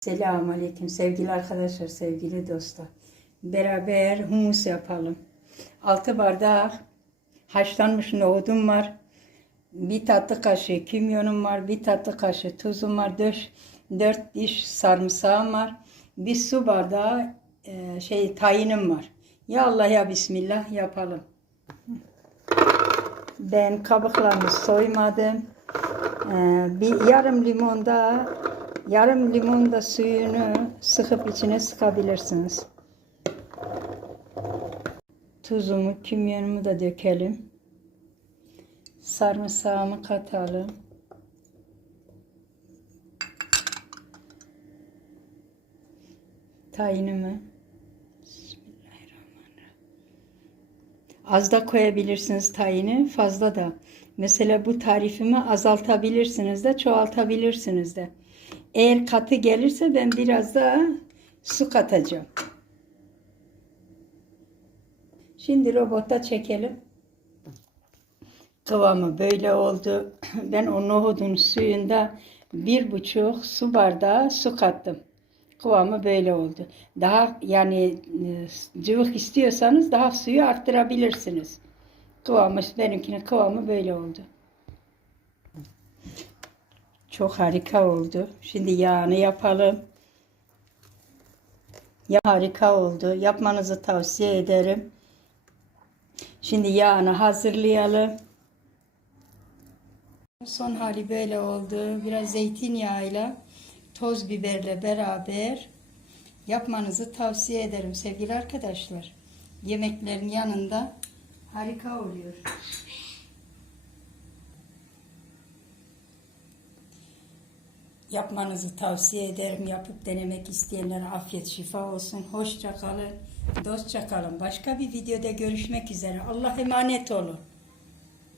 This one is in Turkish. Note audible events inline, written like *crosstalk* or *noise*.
Selamun Aleyküm sevgili arkadaşlar, sevgili dostlar. Beraber humus yapalım. 6 bardak haşlanmış nohudum var. Bir tatlı kaşığı kimyonum var. Bir tatlı kaşığı tuzum var. 4, 4 diş sarımsağım var. Bir su bardağı e, şey tayinim var. Ya Allah ya Bismillah yapalım. Ben kabuklarını soymadım. Ee, bir yarım limonda yarım limonda suyunu sıkıp içine sıkabilirsiniz. Tuzumu, kimyonumu da dökelim. Sarımsağımı katalım. Tayinimi. Az da koyabilirsiniz tayini, fazla da. Mesela bu tarifimi azaltabilirsiniz de, çoğaltabilirsiniz de. Eğer katı gelirse ben biraz daha su katacağım. Şimdi robota çekelim. Kıvamı böyle oldu. *clears throat* Ben o nohudun suyunda bir buçuk su bardağı su kattım. Kıvamı böyle oldu. Daha yani e, cıvık istiyorsanız daha suyu arttırabilirsiniz. Kıvamı benimkinin kıvamı böyle oldu. Çok harika oldu. Şimdi yağını yapalım. Ya harika oldu. Yapmanızı tavsiye ederim. Şimdi yağını hazırlayalım. Son hali böyle oldu. Biraz zeytinyağıyla, toz biberle beraber yapmanızı tavsiye ederim sevgili arkadaşlar. Yemeklerin yanında harika oluyor. Yapmanızı tavsiye ederim. Yapıp denemek isteyenlere afiyet şifa olsun. Hoşça kalın. Dostça kalın. Başka bir videoda görüşmek üzere. Allah emanet olun.